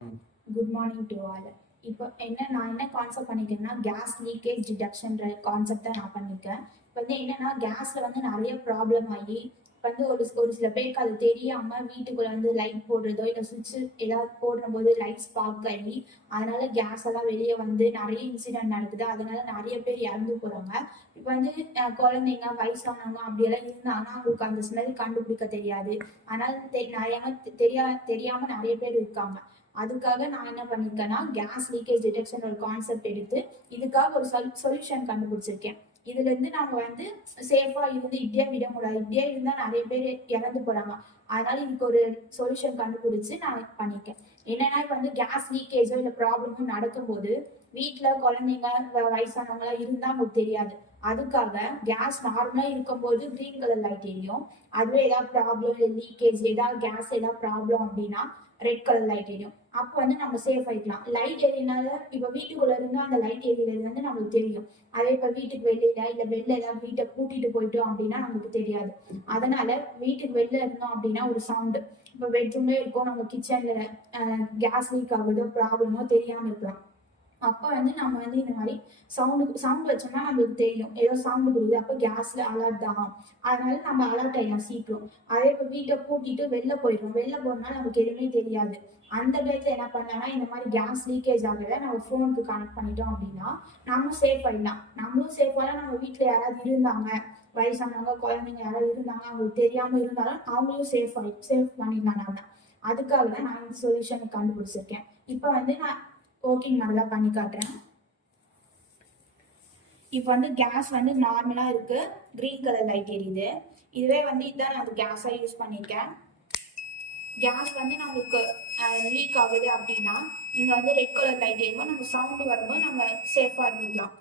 Good morning to all. இப்போ நான் என்ன கான்செப்ட் பண்ணிக்கிறேன்னா கேஸ் லீக்கேஜ் டிடெக்ஷன்ற கான்செப்டை நான் பண்ணியிருக்கேன். இப்போ வந்து என்னன்னா கேஸ்ல வந்து நிறைய ப்ராப்ளம் ஆகி இப்போ வந்து ஒரு சில பேருக்கு அது தெரியாம வீட்டுக்குள்ள வந்து லைட் போடுறதோ இல்லை சுவிட்ச் ஏதாவது போடுற போது லைட் ஸ்பார்க் ஆகி அதனால கேஸ் எல்லாம் வெளியே வந்து நிறைய இன்சிடென்ட் நடக்குது. அதனால நிறைய பேர் இறந்து போறாங்க. இப்போ வந்து குழந்தைங்க வயசானவங்க அப்படியெல்லாம் இருந்தாங்கன்னா அவங்களுக்கு அந்த ஸ்மெல் கண்டுபிடிக்க தெரியாது. அதனால தெரியாம நிறைய பேர் இருக்காங்க. அதுக்காக நான் என்ன பண்ணிருக்கேன்னா கேஸ் லீக்கேஜ் டிடெக்ஷன் ஒரு கான்செப்ட் எடுத்து இதுக்காக ஒரு சொல்யூஷன் கண்டுபிடிச்சிருக்கேன். இதுல இருந்து நம்ம வந்து சேஃபா இருந்து இப்படியே விட முடியாது. இப்படியே இருந்தா நிறைய பேர் இறந்து போறாங்க. அதனால இதுக்கு ஒரு சொல்யூஷன் கண்டுபிடிச்சு நான் பண்ணிருக்கேன். என்னன்னா இப்ப வந்து கேஸ் லீக்கேஜோ இல்ல ப்ராப்ளமோ நடக்கும்போது வீட்டுல குழந்தைங்க வயசானவங்க எல்லாம் இருந்தா அவங்களுக்கு தெரியாது. அதுக்காக கேஸ் நார்மலா இருக்கும்போது கிரீன் கலர் லைட் எரியும். அதுவே ஏதாவது ப்ராப்ளம் இல்லை லீக்கேஜ் ஏதாவது கேஸ் ஏதாவது ப்ராப்ளம் அப்படின்னா ரெட் கலர் லைட் எரியும். அப்போ வந்து நம்ம சேஃப் ஆயிக்கலாம். லைட் எரியினால இப்போ வீட்டுக்குள்ள இருந்தா அந்த லைட் எரியிறது வந்து நமக்கு தெரியும். அதே இப்போ வீட்டுக்கு வெளியில இல்ல வெளில ஏதாவது வீட்டை கூட்டிட்டு போயிட்டோம் அப்படின்னா நமக்கு தெரியாது. அதனால வீட்டுக்கு வெளில இருந்தோம் அப்படின்னா ஒரு சவுண்டு இப்போ பெட்ரூம்ல இருக்கும், நம்ம கிச்சன்ல கேஸ் லீக் ஆகுதோ ப்ராப்ளமோ தெரியாம இருக்கலாம். அப்போ வந்து நம்ம வந்து இந்த மாதிரி சவுண்ட் வச்சோம்னா நம்மளுக்கு தெரியும் ஏதோ சவுண்டு கொடுக்குது, அப்போ கேஸ்ல அலர்ட் ஆகும். அதனால நம்ம அலர்ட் ஆயிடலாம் சீக்கிரம். அதே இப்போ வீட்டை பூட்டிட்டு வெளில போயிடும். வெளில போறதுனால நமக்கு எதுவுமே தெரியாது. அந்த டயத்துல என்ன பண்ணலாம்னா இந்த மாதிரி கேஸ் லீக்கேஜ் ஆகல நம்ம ஃபோனுக்கு கனெக்ட் பண்ணிட்டோம் அப்படின்னா நம்ம சேஃப் ஆயிடலாம். நம்மளும் சேஃபாக நம்ம வீட்டில் யாராவது இருந்தாங்க வயசானவங்க குழந்தைங்க யாராவது இருந்தாங்க அவங்களுக்கு தெரியாம இருந்தாலும் அவங்களும் சேஃப் பண்ணிடலாம் நம்ம. அதுக்காக தான் நான் இந்த சொல்யூஷனை கண்டுபிடிச்சிருக்கேன். இப்போ வந்து நான் ஒர்க்கிங் நல்லா பண்ணி காட்டுறேன். இப்போ வந்து கேஸ் வந்து நார்மலா இருக்கு, கிரீன் கலர் லைட் எரியுது. இதுவே வந்து இதான் நான் அந்த கேஸா யூஸ் பண்ணியிருக்கேன். கேஸ் வந்து நம்மளுக்கு லீக் ஆகுது அப்படின்னா இங்க வந்து ரெட் கலர் லைட் எரியும். நம்ம சவுண்ட் வரும்போது நம்ம சேஃபா இருந்துக்கலாம்.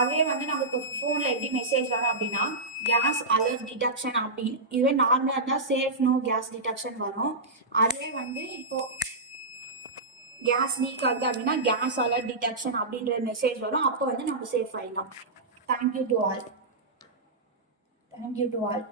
அதே வந்து நமக்கு ஃபோன்ல எப்படி மெசேஜ் வரும் அப்படின்னா கேஸ் அலர்ட் டிடெக்ஷன் அப்படின்னு. இதுவே நார்மலா இருந்தா சேஃப் நோ கேஸ் டிடெக்ஷன் வரும். அதுவே வந்து இப்போ கேஸ் லீக் ஆகுது அப்படின்னா கேஸ் அலர்ட் டிடெக்ஷன் அப்படின்ற மெசேஜ் வரும். அப்போ வந்து நம்ம சேஃப் ஆயிடலாம். Thank you to all.